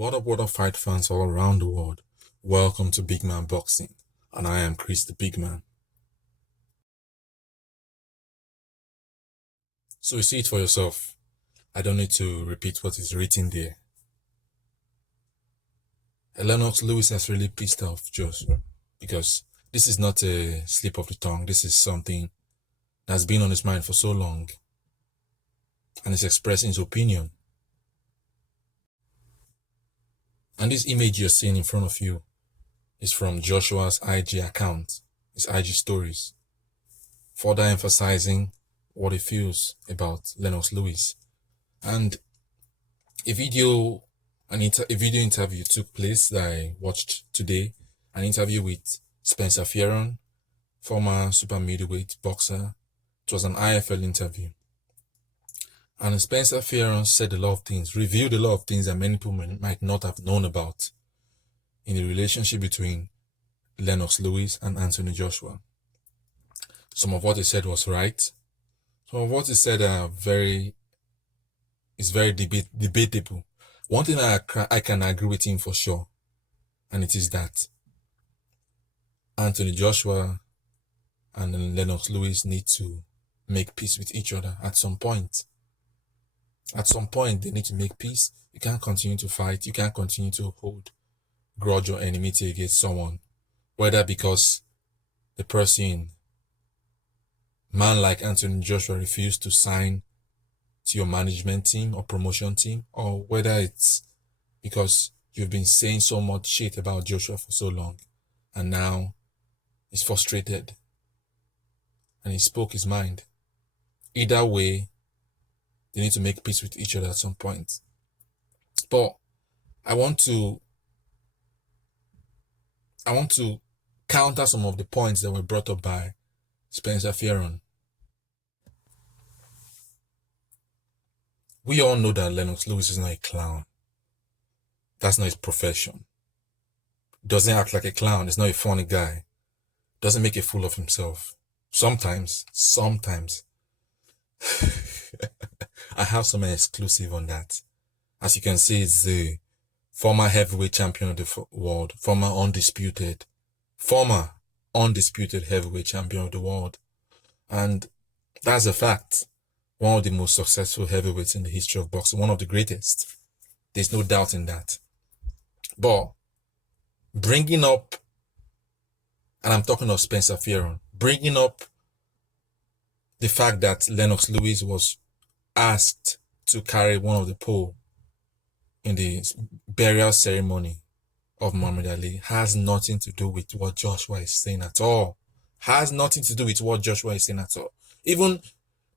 What up, fight fans all around the world? Welcome to Big Man Boxing, and I am Chris the Big Man. So you see it for yourself. I don't need to repeat what is written there. Lennox Lewis has really pissed off Joshua because this is not a slip of the tongue. This is something that's been on his mind for so long, and he's expressing his opinion. And this image you're seeing in front of you is from Joshua's IG account, his IG stories, further emphasizing what he feels about Lennox Lewis. And a video interview took place that I watched today, an interview with Spencer Fearon, former super middleweight boxer. It was an IFL interview. And Spencer Fearon said a lot of things, revealed a lot of things that many people might not have known about in the relationship between Lennox Lewis and Anthony Joshua. Some of what he said was right. Some of what he said is very debatable. One thing I can agree with him for sure, and it is that Anthony Joshua and Lennox Lewis need to make peace with each other at some point. At some point, they need to make peace. You can't continue to fight. You can't continue to hold grudge or enmity against someone, whether because the person, man like Anthony Joshua, refused to sign to your management team or promotion team, or whether it's because you've been saying so much shit about Joshua for so long, and now he's frustrated and he spoke his mind. Either way, they need to make peace with each other at some point. But I want to counter some of the points that were brought up by Spencer Fearon. We all know that Lennox Lewis is not a clown. That's not his profession. Doesn't act like a clown. He's not a funny guy. Doesn't make a fool of himself. Sometimes. I have some exclusive on that. As you can see, it's the former heavyweight champion of the world, former undisputed heavyweight champion of the world. And that's a fact. One of the most successful heavyweights in the history of boxing, one of the greatest. There's no doubt in that. But bringing up, and I'm talking of Spencer Fearon, bringing up the fact that Lennox Lewis was asked to carry one of the pole in the burial ceremony of Muhammad Ali has nothing to do with what Joshua is saying at all. Has nothing to do with what Joshua is saying at all. Even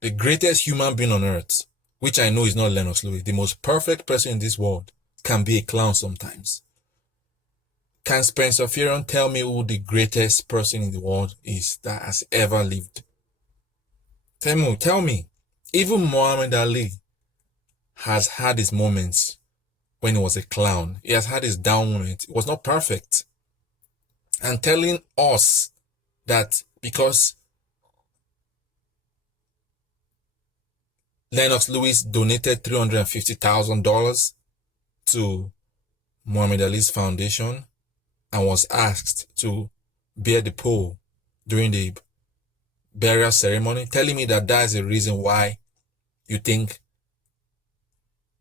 the greatest human being on earth, which I know is not Lennox Lewis, the most perfect person in this world, can be a clown sometimes. Can Spencer Fearon tell me who the greatest person in the world is that has ever lived? Tell me. Even Muhammad Ali has had his moments when he was a clown. He has had his down moment. It was not perfect. And telling us that because Lennox Lewis donated $350,000 to Muhammad Ali's foundation and was asked to bear the pole during the burial ceremony, telling me that is the reason why you think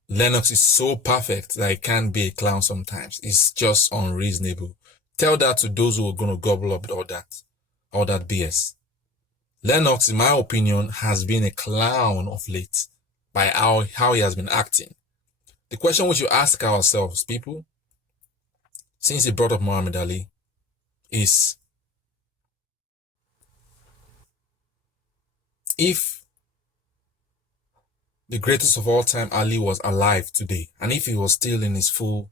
Lennox is so perfect that he can't be a clown sometimes. It's just unreasonable. Tell that to those who are going to gobble up all that BS. Lennox, in my opinion, has been a clown of late by how he has been acting. The question we should ask ourselves, people, since he brought up Muhammad Ali, is if the greatest of all time, Ali, was alive today, and if he was still in his full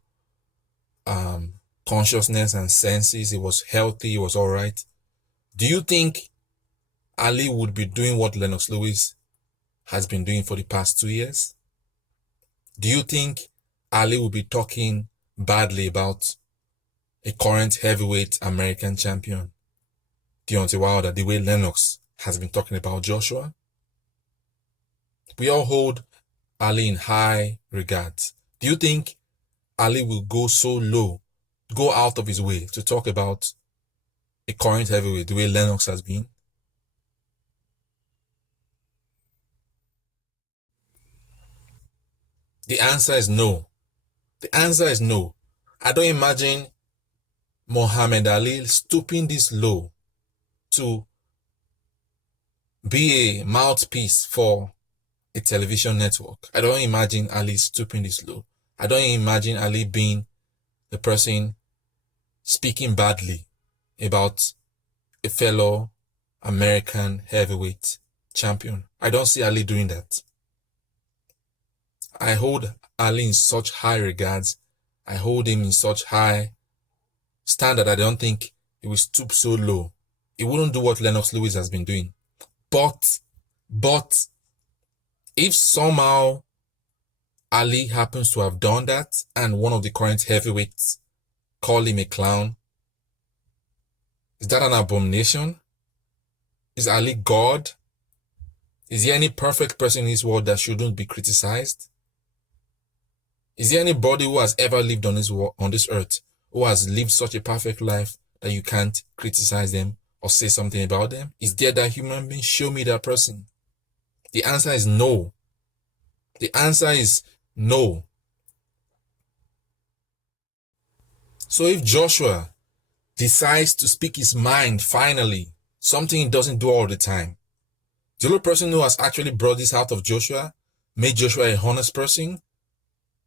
consciousness and senses, he was healthy, he was all right, do you think Ali would be doing what Lennox Lewis has been doing for the past 2 years? Do you think Ali will be talking badly about a current heavyweight American champion, Deontay Wilder, the way Lennox has been talking about Joshua? We all hold Ali in high regards. Do you think Ali will go so low, go out of his way to talk about a current heavyweight the way Lennox has been? The answer is no. The answer is no. I don't imagine Muhammad Ali stooping this low to be a mouthpiece for a television network. I don't imagine Ali stooping this low. I don't imagine Ali being the person speaking badly about a fellow American heavyweight champion. I don't see Ali doing that. I hold Ali in such high regards. I hold him in such high standard. I don't think he will stoop so low. He wouldn't do what Lennox Lewis has been doing. But if somehow Ali happens to have done that and one of the current heavyweights call him a clown, is that an abomination? Is Ali God? Is there any perfect person in this world that shouldn't be criticized? Is there anybody who has ever lived on this earth who has lived such a perfect life that you can't criticize them or say something about them? Is there that human being? Show me that person. The answer is no. The answer is no. So if Joshua decides to speak his mind finally, something he doesn't do all the time, the only person who has actually brought this out of Joshua, made Joshua a honest person,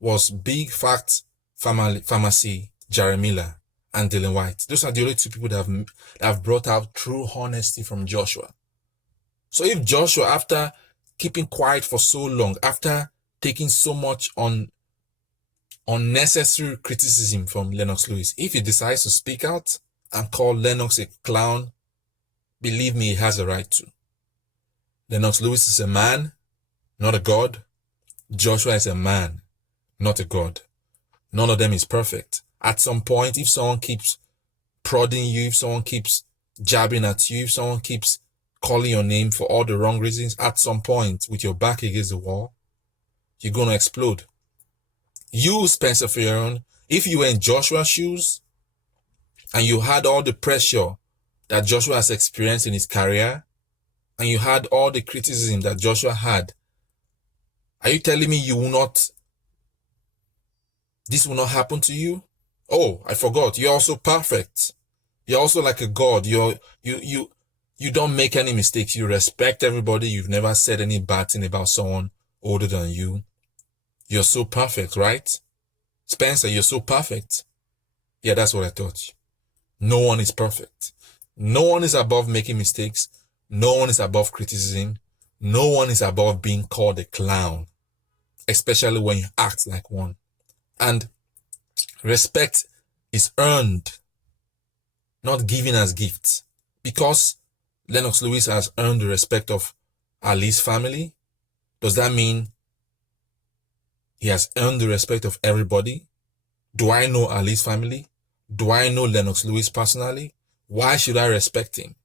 was Big Fact Pharmacy, Jerry Miller, and Dylan White. Those are the only two people that have brought out true honesty from Joshua. So if Joshua, after keeping quiet for so long, after taking so much unnecessary criticism from Lennox Lewis, if he decides to speak out and call Lennox a clown, believe me, he has a right to. Lennox Lewis is a man, not a god. Joshua is a man, not a god. None of them is perfect. At some point, if someone keeps prodding you, if someone keeps jabbing at you, if someone keeps calling your name for all the wrong reasons, at some point, with your back against the wall, you're going to explode. You, Spencer Fearon, if you were in Joshua's shoes and you had all the pressure that Joshua has experienced in his career, and you had all the criticism that Joshua had, are you telling me this will not happen to you? Oh, I forgot. You're also perfect. You're also like a god. You don't make any mistakes. You respect everybody. You've never said any bad thing about someone older than you. You're so perfect, right? Spencer, you're so perfect. Yeah, that's what I thought. No one is perfect. No one is above making mistakes. No one is above criticism. No one is above being called a clown, especially when you act like one. And respect is earned, not given as gifts. Because Lennox Lewis has earned the respect of Ali's family, does that mean he has earned the respect of everybody? Do I know Ali's family? Do I know Lennox Lewis personally? Why should I respect him?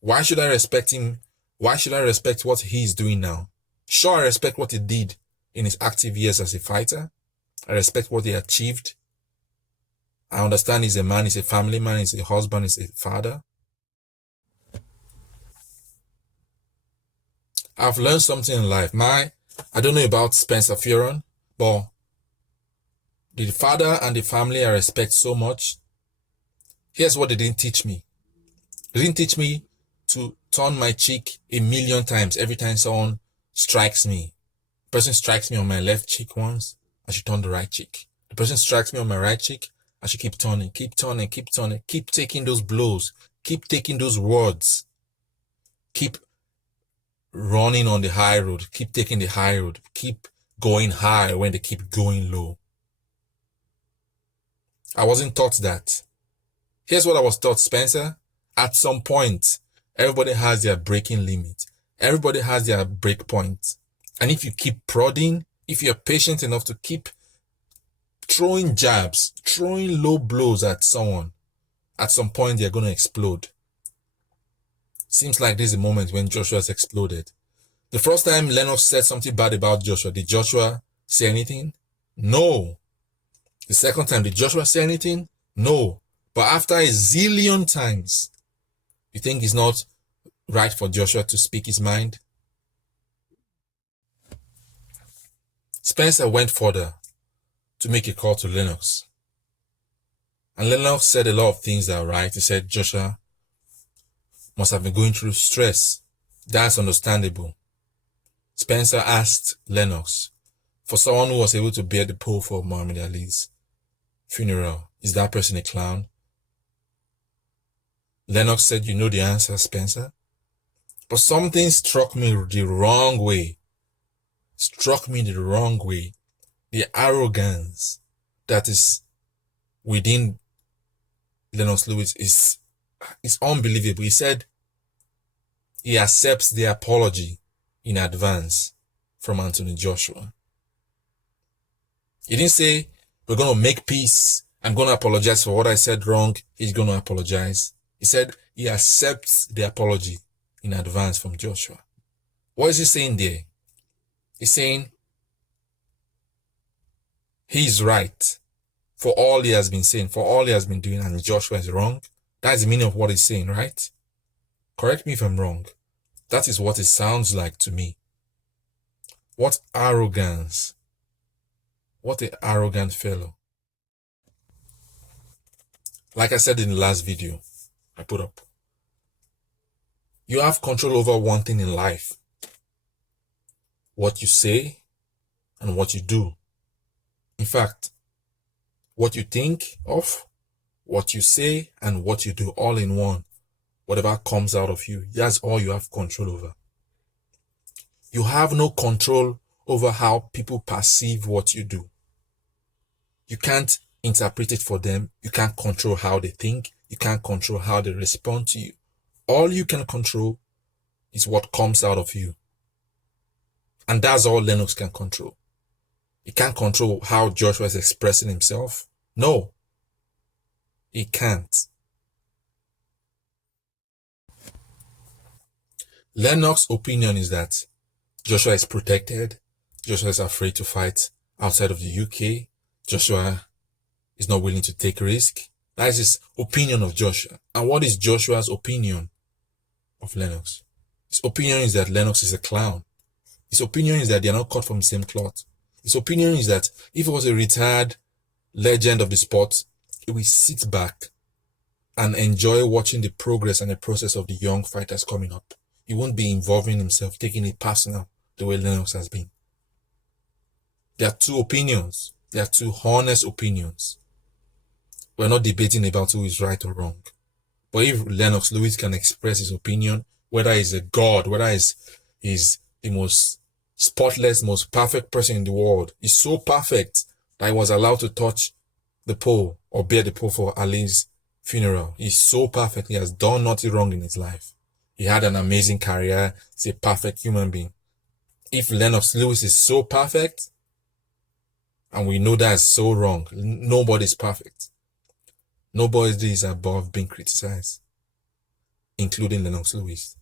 Why should I respect him? Why should I respect what he's doing now? Sure, I respect what he did in his active years as a fighter. I respect what he achieved. I understand he's a man, he's a family man, he's a husband, he's a father. I've learned something in life. I don't know about Spencer Fearon, but the father and the family I respect so much. Here's what they didn't teach me. They didn't teach me to turn my cheek a million times every time someone strikes me. The person strikes me on my left cheek once, I should turn the right cheek. The person strikes me on my right cheek, I should keep turning, keep taking those blows, keep taking those words, keep running on the high road, keep taking the high road, keep going high when they keep going low. I wasn't taught that. Here's what I was taught, Spencer. At some point, everybody has their breaking limit. Everybody has their break point. And if you keep prodding, if you're patient enough to keep throwing jabs, throwing low blows at someone, at some point they're going to explode. Seems like this is the moment when Joshua has exploded. The first time Lennox said something bad about Joshua, did Joshua say anything? No. The second time, did Joshua say anything? No. But after a zillion times, you think it's not right for Joshua to speak his mind? Spencer went further to make a call to Lennox. And Lennox said a lot of things that are right. He said Joshua must have been going through stress. That's understandable. Spencer asked Lennox, for someone who was able to bear the pole for Muhammad Ali's funeral, is that person a clown? Lennox said, you know the answer, Spencer. But something struck me the wrong way. The arrogance that is within Lennox Lewis is unbelievable. He said he accepts the apology in advance from Anthony Joshua. He didn't say, we're going to make peace. I'm going to apologize for what I said wrong. He's going to apologize. He said he accepts the apology in advance from Joshua. What is he saying there? He's saying he's right for all he has been saying, for all he has been doing, and Joshua is wrong. That's the meaning of what he's saying, right? Correct me if I'm wrong. That is what it sounds like to me. What arrogance. What an arrogant fellow. Like I said in the last video I put up, you have control over one thing in life. What you say and what you do. In fact, what you think of, what you say, and what you do all in one. Whatever comes out of you, that's all you have control over. You have no control over how people perceive what you do. You can't interpret it for them. You can't control how they think. You can't control how they respond to you. All you can control is what comes out of you. And that's all Lennox can control. He can't control how Joshua is expressing himself. No, he can't. Lennox's opinion is that Joshua is protected. Joshua is afraid to fight outside of the UK. Joshua is not willing to take risk. That is his opinion of Joshua. And what is Joshua's opinion of Lennox? His opinion is that Lennox is a clown. His opinion is that they are not cut from the same cloth. His opinion is that if he was a retired legend of the sport, he will sit back and enjoy watching the progress and the process of the young fighters coming up. He won't be involving himself, taking it personal the way Lennox has been. There are two opinions. There are two honest opinions. We're not debating about who is right or wrong. But if Lennox Lewis can express his opinion, whether he's a god, whether he's the most spotless, most perfect person in the world, he's so perfect that he was allowed to touch the pole or bear the pole for Ali's funeral. He's so perfect. He has done nothing wrong in his life. He had an amazing career. He's a perfect human being. If Lennox Lewis is so perfect, and we know that's so wrong, nobody's perfect. Nobody is above being criticized, including Lennox Lewis.